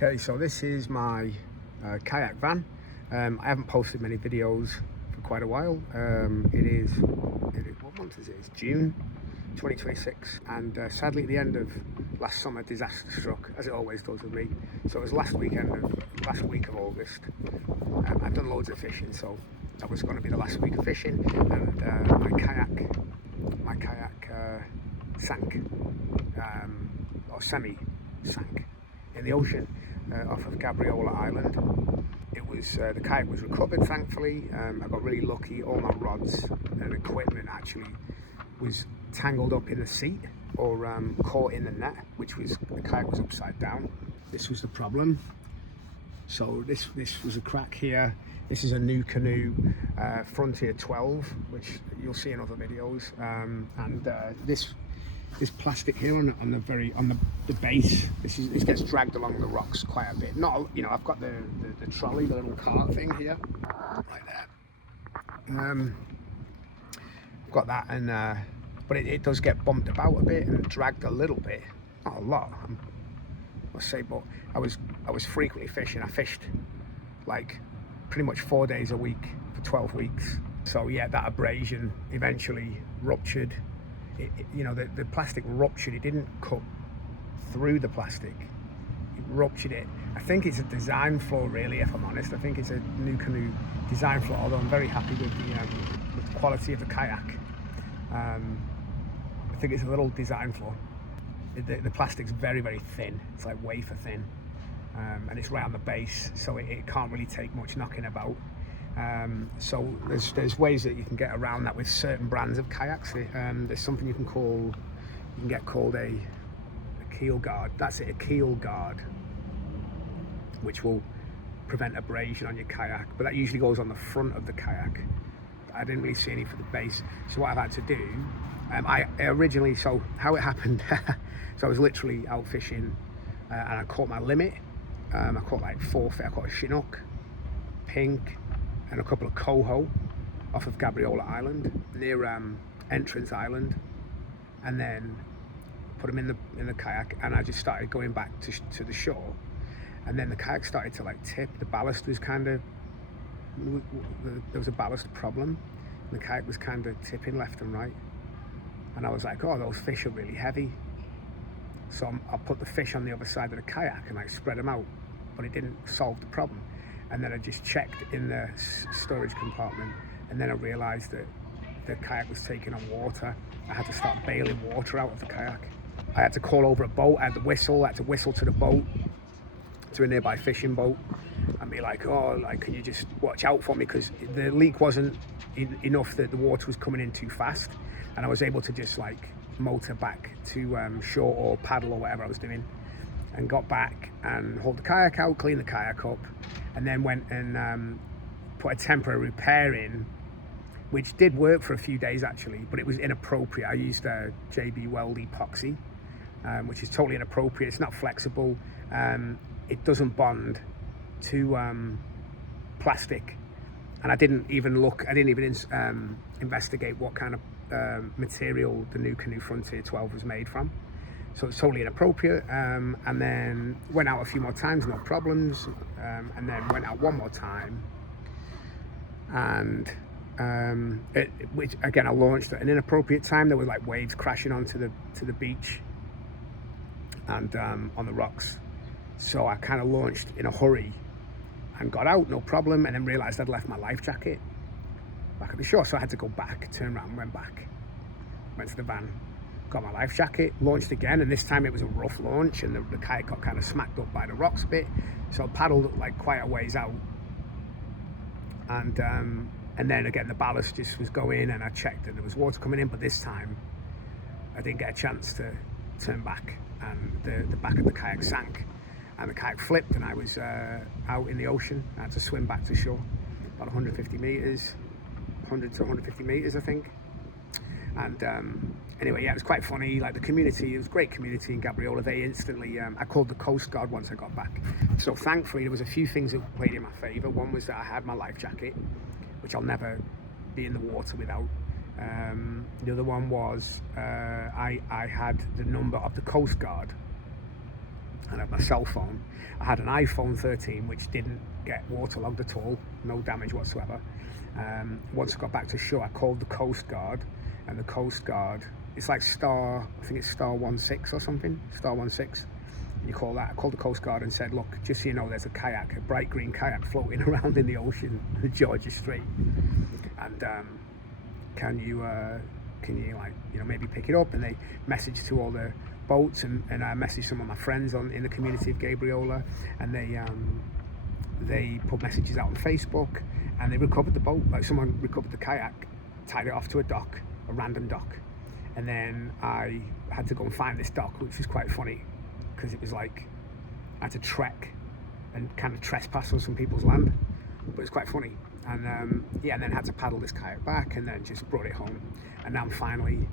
Okay, so this is my kayak van. I haven't posted many videos for quite a while. It is what month is it? It's June 2026, and sadly at the end of last summer, disaster struck, as it always does with me. So it was last week of August. I've done loads of fishing, so that was going to be the last week of fishing, and my kayak sank, or semi-sank in the ocean off of Gabriola Island. It was the kayak was recovered, thankfully. I got really lucky. All my rods and equipment actually was tangled up in the seat or caught in the net, which was, the kayak was upside down. This was the problem. So this was a crack here. This is a nucanoe Frontier 12, which you'll see in other videos, and this plastic here on the base, this gets dragged along the rocks quite a bit. Not, you know, I've got the trolley, the little cart thing here, right there. I've got that, and but it does get bumped about a bit and dragged a little bit, not a lot, I must say. But I was frequently fishing. I fished like pretty much 4 days a week for 12 weeks. So yeah, that abrasion eventually ruptured. You know, the plastic ruptured. It didn't cut through the plastic, it ruptured it. I think it's a design flaw, really, if I'm honest. I think it's a nucanoe design flaw, although I'm very happy with the quality of the kayak. I think it's a little design flaw. The plastic's very, very thin. It's like wafer thin, and it's right on the base, so it can't really take much knocking about. So there's ways that you can get around that with certain brands of kayaks. There's something you can get called a keel guard. That's it, a keel guard, which will prevent abrasion on your kayak. But that usually goes on the front of the kayak. I didn't really see any for the base. So what I've had to do, I originally, so how it happened, so I was literally out fishing, and I caught my limit. I caught like 4 fish. I caught a chinook, pink, and a couple of coho off of Gabriola Island near Entrance Island, and then put them in the kayak, and I just started going back to the shore, and then the kayak started to like tip. The ballast was kind of, there was a ballast problem, and the kayak was kind of tipping left and right, and I was like, oh, those fish are really heavy. So I put the fish on the other side of the kayak and I spread them out, but it didn't solve the problem. And then I just checked in the storage compartment, and then I realized that the kayak was taking on water. I had to start bailing water out of the kayak. I had to call over a boat. I had to whistle to the boat, to a nearby fishing boat, and be like, oh, like, can you just watch out for me? Because the leak wasn't enough, that the water was coming in too fast, and I was able to just like motor back to shore or paddle or whatever I was doing, and got back and hauled the kayak out, cleaned the kayak up, and then went and put a temporary repair in, which did work for a few days actually, but it was inappropriate. I used a JB Weld epoxy, which is totally inappropriate. It's not flexible. It doesn't bond to plastic, and I didn't even investigate what kind of material the nucanoe Frontier 12 was made from. So it's totally inappropriate, and then went out a few more times, no problems, and then went out one more time, and which again I launched at an inappropriate time. There were like waves crashing onto the beach and on the rocks, so I kind of launched in a hurry and got out, no problem, and then realized I'd left my life jacket back at the shore, so I had to go back, turn around, went to the van, got my life jacket, launched again, and this time it was a rough launch, and the kayak got kind of smacked up by the rocks a bit, so I paddled like quite a ways out, and then again the ballast just was going, and I checked that there was water coming in, but this time I didn't get a chance to turn back, and the back of the kayak sank, and the kayak flipped, and I was out in the ocean. I had to swim back to shore, about 150 meters, 100 to 150 meters I think. And anyway, yeah, it was quite funny. Like, the community, it was a great community in Gabriola. They instantly, I called the Coast Guard once I got back. So thankfully there was a few things that played in my favor. One was that I had my life jacket, which I'll never be in the water without. The other one was I had the number of the Coast Guard and at my cell phone. I had an iPhone 13 which didn't get waterlogged at all, no damage whatsoever. Once I got back to shore, I called the Coast Guard, and the Coast Guard, it's like I think it's star 16 or something, star 16. You call that. I called the Coast Guard and said, look, just so you know, there's a kayak, a bright green kayak floating around in the ocean, the Georgia Strait, and can you like, you know, maybe pick it up? And they messaged to all the boats, and I messaged some of my friends in the community of Gabriola, and they put messages out on Facebook, and they recovered the boat. Like, someone recovered the kayak, tied it off to a dock, a random dock, and then I had to go and find this dock, which was quite funny, because it was like I had to trek and kind of trespass on some people's land, but it's quite funny. And yeah, and then had to paddle this kayak back, and then just brought it home, and now I'm finally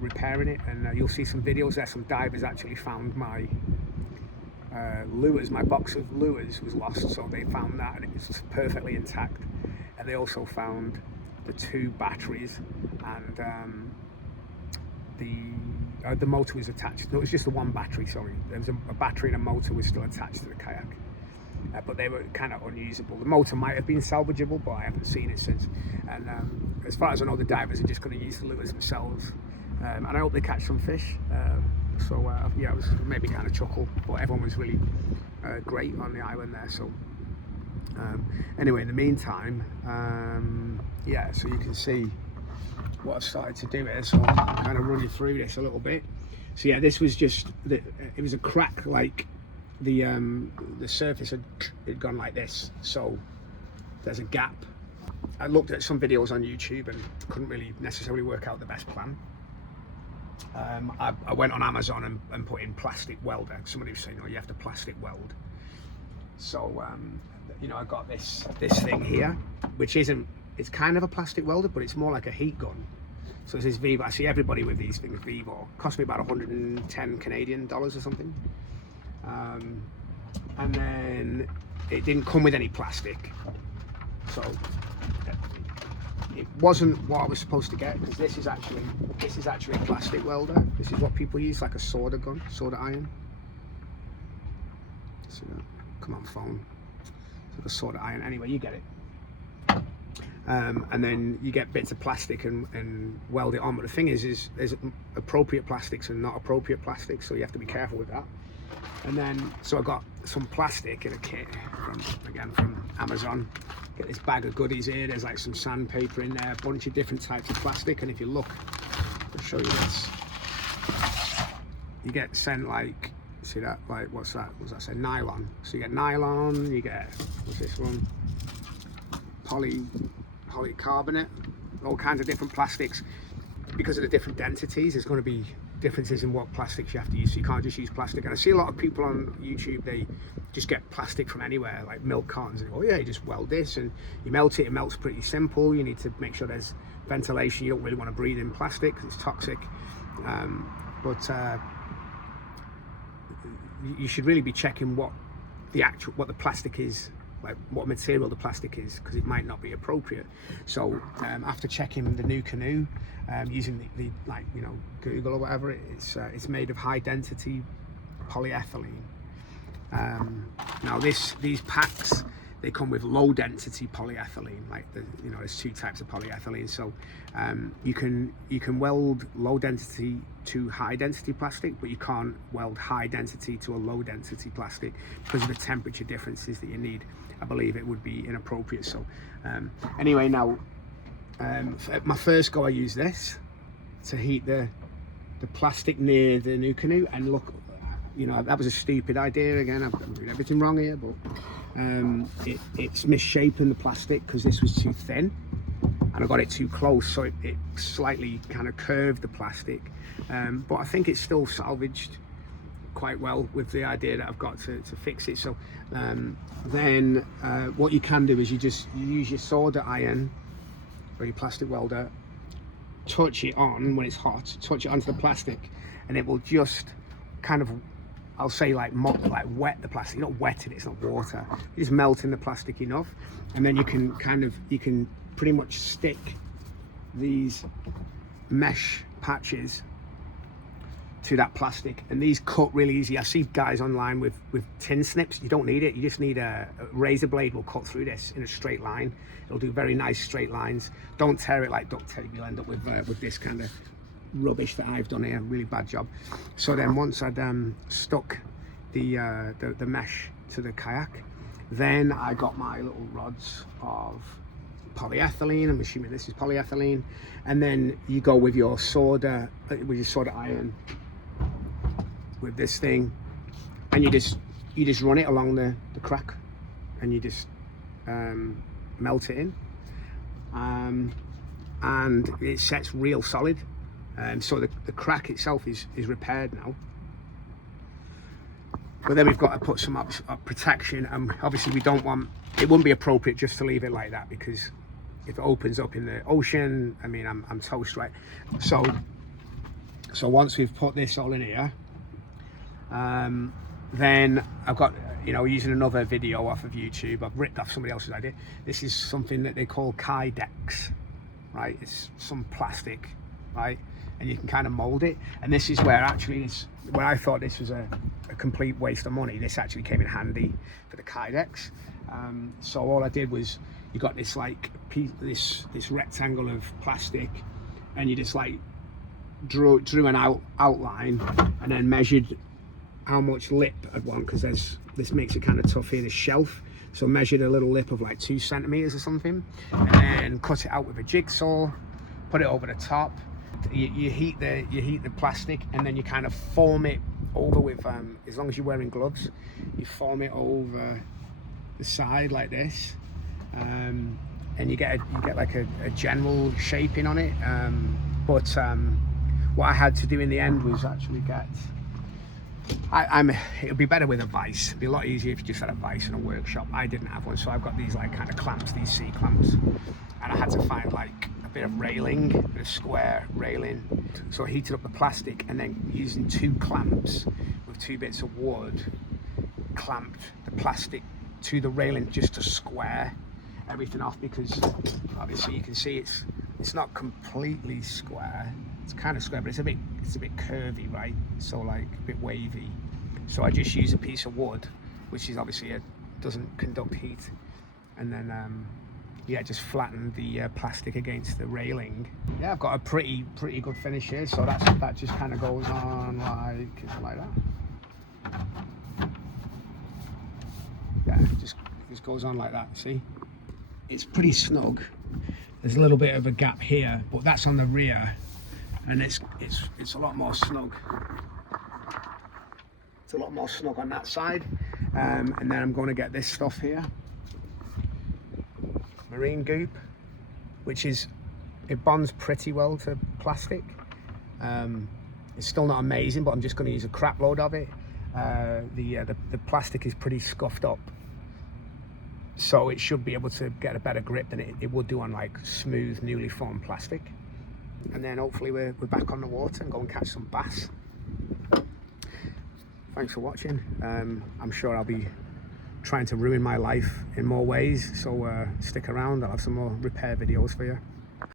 repairing it. And you'll see some videos there. Some divers actually found my lures. My box of lures was lost, so they found that, and it was perfectly intact. And they also found the 2 batteries, and the motor was attached. No, it was just the 1 battery, sorry. There was a battery and a motor was still attached to the kayak, but they were kind of unusable. The motor might have been salvageable, but I haven't seen it since. And as far as I know, the divers are just going to use the lures themselves, and I hope they catch some fish. Yeah, it was maybe kind of chuckle, but everyone was really great on the island there. So anyway, in the meantime, yeah, so you can see what I've started to do here, so I'll kind of run you through this a little bit. So yeah, this was just it was a crack, like the surface had gone like this, so there's a gap. I looked at some videos on YouTube and couldn't really necessarily work out the best plan. I went on Amazon and put in plastic welder. Somebody was saying, oh, you have to plastic weld. So you know, I got this thing here, which isn't, it's kind of a plastic welder, but it's more like a heat gun. So this is Vivo. I see everybody with these things. Vivo cost me about 110 Canadian dollars or something. And then it didn't come with any plastic, so it wasn't what I was supposed to get, because this is actually a plastic welder. This is what people use, like a solder gun, solder iron. See that? Come on, phone. It's like a solder iron. Anyway, you get it. And then you get bits of plastic and weld it on. But the thing is there's appropriate plastics and not appropriate plastics, so you have to be careful with that. And then, so I got some plastic in a kit from Amazon. Get this bag of goodies here. There's like some sandpaper in there, a bunch of different types of plastic. And if you look, I'll show you this. You get sent, like, see that, like, what's that say, nylon. So you get nylon, you get, what's this one, polycarbonate, all kinds of different plastics. Because of the different densities, there's going to be differences in what plastics you have to use, so you can't just use plastic. And I see a lot of people on YouTube, they just get plastic from anywhere, like milk cartons, and oh yeah, you just weld this and you melt it. It melts pretty simple. You need to make sure there's ventilation. You don't really want to breathe in plastic because it's toxic. But you should really be checking what the plastic is, like what material the plastic is, because it might not be appropriate. So after checking the nucanoe, using the like, you know, Google or whatever, it's made of high density polyethylene. Now these packs, they come with low density polyethylene. Like you know, there's 2 types of polyethylene. So you can weld low density to high density plastic, but you can't weld high density to a low density plastic because of the temperature differences that you need. I believe it would be inappropriate. So anyway, now my first go, I used this to heat the plastic near the nucanoe, and look, you know, that was a stupid idea. Again, I'm doing everything wrong here, but it's misshapen the plastic because this was too thin and I got it too close, so it slightly kind of curved the plastic, but I think it's still salvaged quite well with the idea that I've got to fix it. So then what you can do is you use your solder iron or your plastic welder, touch it on when it's hot, touch it onto the plastic, and it will just kind of, I'll say, like wet the plastic. You're not wetting it, it's not water. You're just melting the plastic enough, and then you can pretty much stick these mesh patches to that plastic, and these cut really easy. I see guys online with tin snips. You don't need it. You just need a razor blade will cut through this in a straight line. It'll do very nice straight lines. Don't tear it like duct tape. You'll end up with this kind of rubbish that I've done here. Really bad job. So then once I'd stuck the mesh to the kayak, then I got my little rods of polyethylene. I'm assuming this is polyethylene, and then you go with your solder iron with this thing, and you just run it along the crack, and you just melt it in, and it sets real solid. So the crack itself is repaired now. But then we've got to put some up protection, and obviously we don't want, it wouldn't be appropriate just to leave it like that, because if it opens up in the ocean, I mean, I'm toast, right? So once we've put this all in here, then I've got, using another video off of YouTube, I've ripped off somebody else's idea. This is something that they call kayak, right? It's some plastic, right? And you can kind of mold it. And this is where actually where I thought this was a complete waste of money, this actually came in handy for the kayak. So all I did was, you got this like piece, this rectangle of plastic, and you just like drew an outline, and then measured how much lip I'd want, because this makes it kind of tough here, this shelf. So measured a little lip of like 2 centimeters or something, and then cut it out with a jigsaw, put it over the top. You heat the plastic, and then you kind of form it over with, as long as you're wearing gloves, you form it over the side like this, and you get like a general shaping on it. But what I had to do in the end was actually get, it would be better with a vise. It'd be a lot easier if you just had a vise in a workshop. I didn't have one, so I've got these like kind of clamps, these C clamps, and I had to find like a bit of railing, a bit of square railing. So I heated up the plastic, and then using 2 clamps with 2 bits of wood, clamped the plastic to the railing just to square everything off, because obviously you can see it's not completely square. It's kind of square, but it's a bit curvy, right? So like a bit wavy. So I just use a piece of wood, which is obviously doesn't conduct heat, and then yeah, just flatten the plastic against the railing. Yeah, I've got a pretty good finish here. So that just kind of goes on like that. Yeah, just goes on like that. See, it's pretty snug. There's a little bit of a gap here, but that's on the rear, and it's a lot more snug. It's a lot more snug on that side. And then I'm going to get this stuff here, marine goop, which it bonds pretty well to plastic. It's still not amazing, but I'm just going to use a crap load of it. The plastic is pretty scuffed up, so it should be able to get a better grip than it would do on like smooth, newly formed plastic. And then hopefully we're back on the water and go and catch some bass. Thanks for watching. I'm sure I'll be trying to ruin my life in more ways, so stick around. I'll have some more repair videos for you.